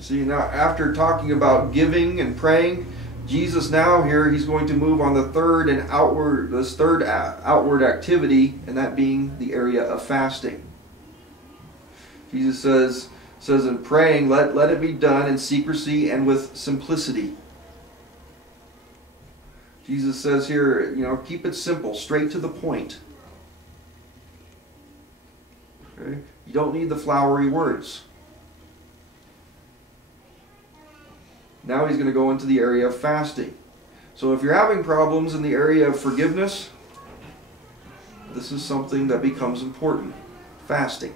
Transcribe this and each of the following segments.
See, now after talking about giving and praying, Jesus now here, he's going to move on the third outward activity, and that being the area of fasting. Jesus says in praying, let it be done in secrecy and with simplicity. Jesus says here, keep it simple, straight to the point. Okay? You don't need the flowery words. Now he's going to go into the area of fasting. So if you're having problems in the area of forgiveness, this is something that becomes important. Fasting.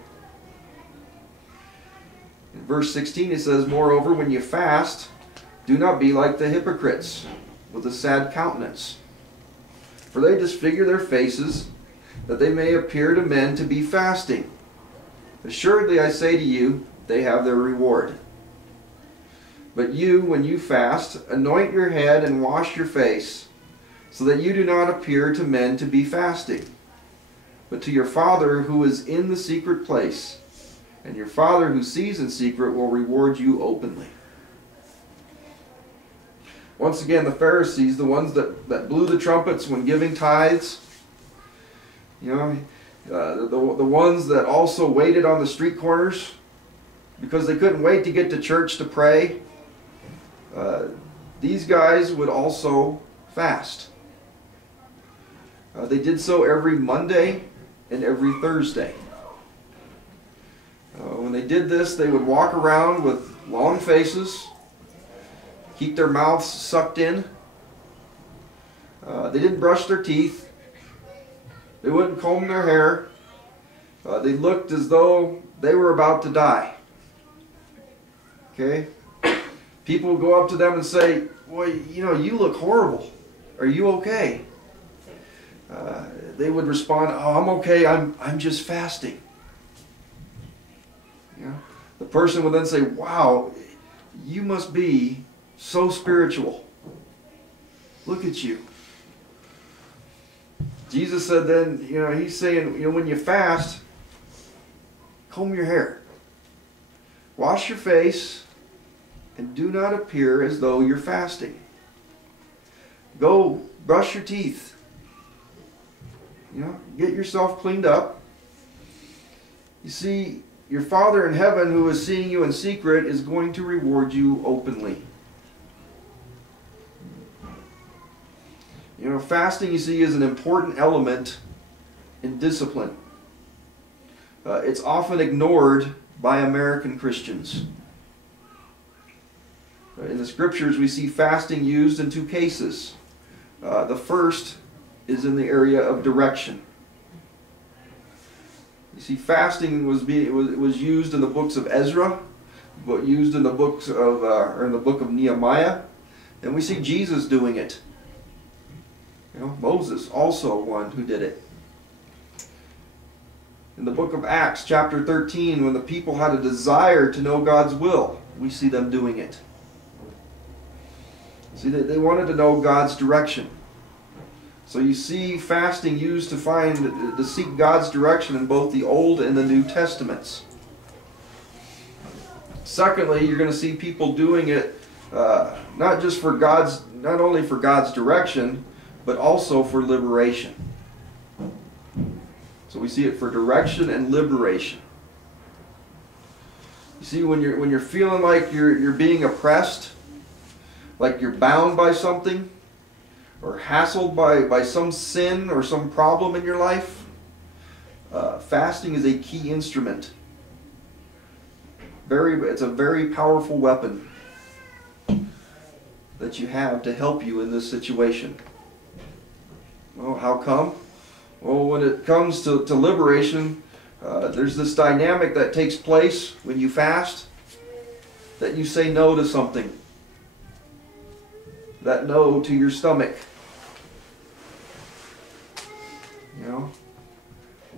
In verse 16 it says, "Moreover, when you fast, do not be like the hypocrites, with a sad countenance. For they disfigure their faces, that they may appear to men to be fasting. Assuredly I say to you, they have their reward. But you, when you fast, anoint your head and wash your face, so that you do not appear to men to be fasting, but to your Father who is in the secret place. And your Father who sees in secret will reward you openly." Once again, the Pharisees, the ones that blew the trumpets when giving tithes, the ones that also waited on the street corners because they couldn't wait to get to church to pray, these guys would also fast. They did so every Monday and every Thursday. When they did this, they would walk around with long faces, keep their mouths sucked in. They didn't brush their teeth. They wouldn't comb their hair. They looked as though they were about to die. Okay? People would go up to them and say, "Well, you look horrible. Are you okay?" They would respond, "Oh, I'm okay. I'm just fasting." The person would then say, "Wow, you must be so spiritual. Look at you." Jesus said then, he's saying, when you fast, comb your hair, wash your face, and do not appear as though you're fasting. Go brush your teeth. Get yourself cleaned up. You see, your Father in heaven who is seeing you in secret is going to reward you openly. Fasting, you see, is an important element in discipline. It's often ignored by American Christians. In the scriptures, we see fasting used in two cases. The first is in the area of direction. You see, fasting was used in the books of Ezra, but used in the books of in the book of Nehemiah, and we see Jesus doing it. Moses also one who did it. In the book of Acts, chapter 13, when the people had a desire to know God's will, we see them doing it. See, they wanted to know God's direction. So you see fasting used to seek God's direction in both the Old and the New Testaments. Secondly, you're going to see people doing it not only for God's direction, but also for liberation. So we see it for direction and liberation. You see, when you're feeling like you're being oppressed, like you're bound by something, or hassled by some sin or some problem in your life, fasting is a key instrument. It's a very powerful weapon that you have to help you in this situation. Well, how come? Well, when it comes to liberation, there's this dynamic that takes place when you fast, that you say no to something. That no to your stomach.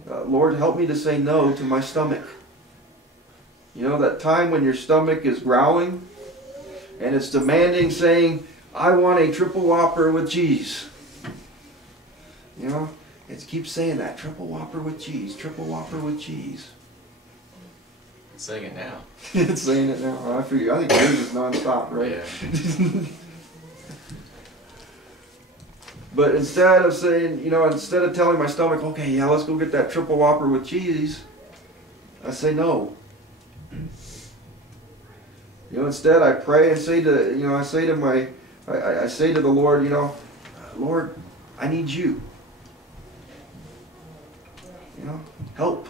Lord, help me to say no to my stomach. That time when your stomach is growling and it's demanding, saying, "I want a triple Whopper with cheese." It keeps saying that, triple Whopper with cheese, triple Whopper with cheese. It's saying it now. It's saying it now. I think yours is nonstop, right? Yeah. But instead of saying, instead of telling my stomach, okay, yeah, let's go get that triple Whopper with cheese, I say no. Instead I pray and say to, I say to the Lord, Lord, I need you. Help.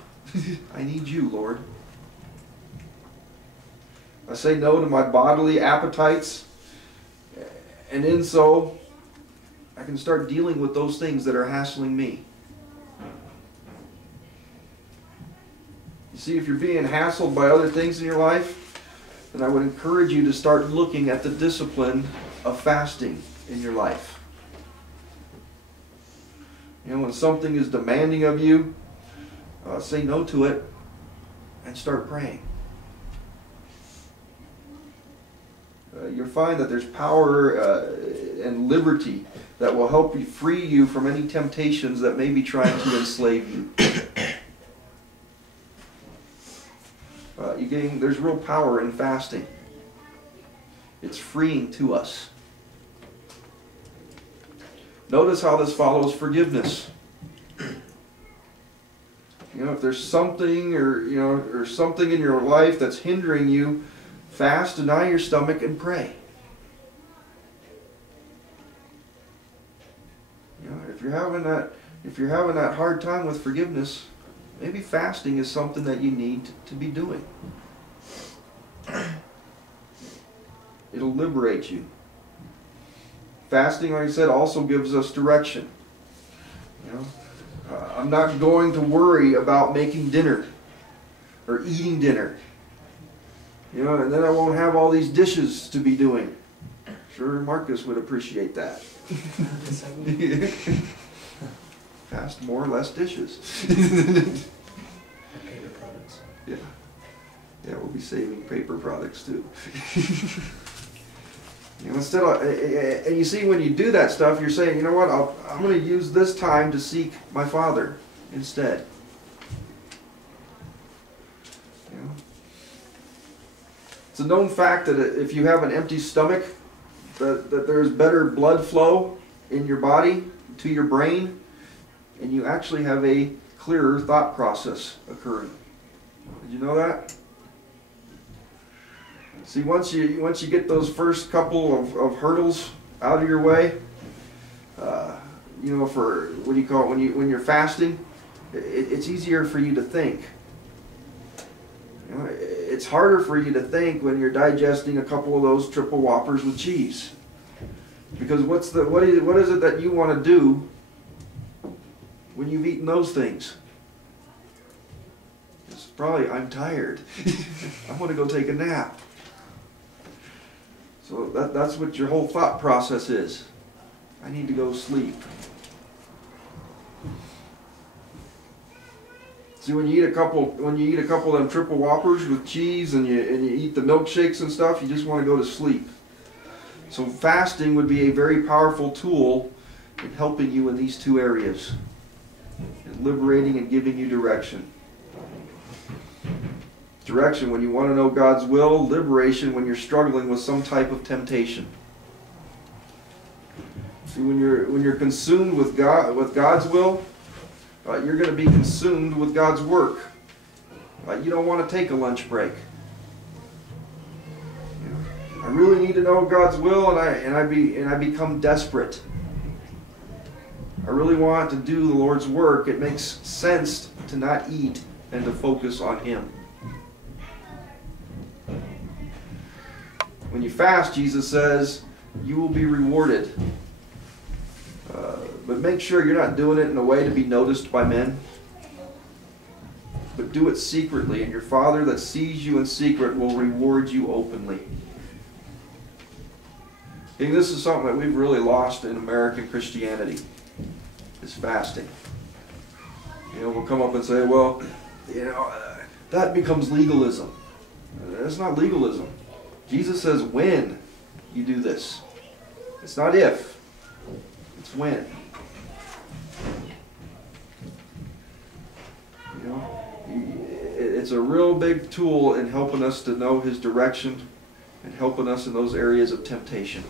I need you, Lord. I say no to my bodily appetites, and in so, I can start dealing with those things that are hassling me. You see, if you're being hassled by other things in your life, then I would encourage you to start looking at the discipline of fasting in your life. When something is demanding of you, say no to it and start praying. You'll find that there's power and liberty that will help you free you from any temptations that may be trying to enslave you. There's real power in fasting. It's freeing to us. Notice how this follows forgiveness. If there's something or something in your life that's hindering you, fast, deny your stomach, and pray. If you're having that hard time with forgiveness, maybe fasting is something that you need to be doing. It'll liberate you. Fasting, like I said, also gives us direction. I'm not going to worry about making dinner or eating dinner. And then I won't have all these dishes to be doing. Sure, Marcus would appreciate that. Fast more, less dishes. Paper products. Yeah. Yeah, we'll be saving paper products too. Instead of, and you see, when you do that stuff, you're saying, you know what, I'm going to use this time to seek my Father instead. It's a known fact that if you have an empty stomach, that there's better blood flow in your body to your brain, and you actually have a clearer thought process occurring. Did you know that? See, once you get those first couple of hurdles out of your way, for what do you call it, when you're fasting, it's easier for you to think. It's harder for you to think when you're digesting a couple of those triple Whoppers with cheese, because what is it that you want to do when you've eaten those things? It's probably, I'm tired. I want to go take a nap. So that's what your whole thought process is. I need to go sleep. See, when you eat a couple of them triple Whoppers with cheese and you eat the milkshakes and stuff, you just want to go to sleep. So fasting would be a very powerful tool in helping you in these two areas, in liberating and giving you direction. Direction when you want to know God's will, liberation when you're struggling with some type of temptation. See, when you're consumed with God's will, you're going to be consumed with God's work. You don't want to take a lunch break. I really need to know God's will, and I become desperate. I really want to do the Lord's work. It makes sense to not eat and to focus on Him. When you fast, Jesus says, you will be rewarded. But make sure you're not doing it in a way to be noticed by men. But do it secretly, and your Father that sees you in secret will reward you openly. I think this is something that we've really lost in American Christianity, is fasting. We'll come up and say, well, that becomes legalism. That's not legalism. Jesus says when you do this. It's not if, it's when. it's a real big tool in helping us to know His direction and helping us in those areas of temptation.